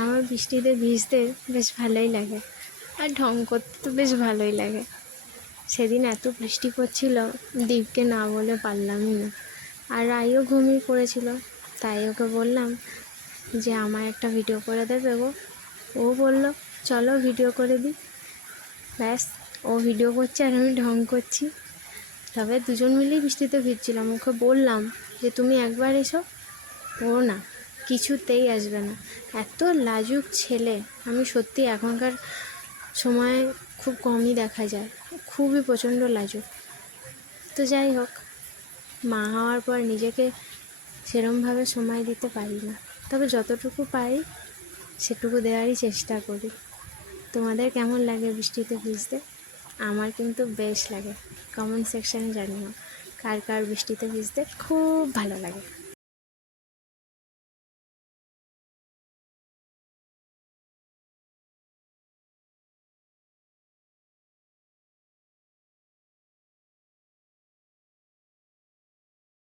আমার বৃষ্টিতে ভিজতে বেশ ভালোই লাগে, আর ঢং করতে তো বেশ ভালোই লাগে। সেদিন এত বৃষ্টি পড়ছিল, দীপকে না বলে পারলামই না। আর রাইও ঘুমিয়ে পড়েছিল, তাই ওকে বললাম যে আমার একটা ভিডিও করে দেবে গো। ও বলল চলো ভিডিও করে দিই। ব্যাস, ও ভিডিও করছে আর আমি ঢং করছি। তবে দুজন মিলেই বৃষ্টিতে ভিজছিলাম। ওকে বললাম যে তুমি একবার এসো, ও না, কিছুতেই আসবে না। এত লাজুক ছেলে, আমি সত্যি এখনকার সময় খুব কমই দেখা যায়, খুবই প্রচণ্ড লাজুক। তো যাই হোক, মা হওয়ার পর নিজেকে সেরমভাবে সময় দিতে পারি না, তবে যতটুকু পারি সেটুকু দেওয়ারই চেষ্টা করি। তোমাদের কেমন লাগে বৃষ্টিতে ভিজতে? আমার কিন্তু বেশ লাগে। কমেন্ট সেকশানে জানিও কার কার বৃষ্টিতে ভিজতে খুব ভালো লাগে।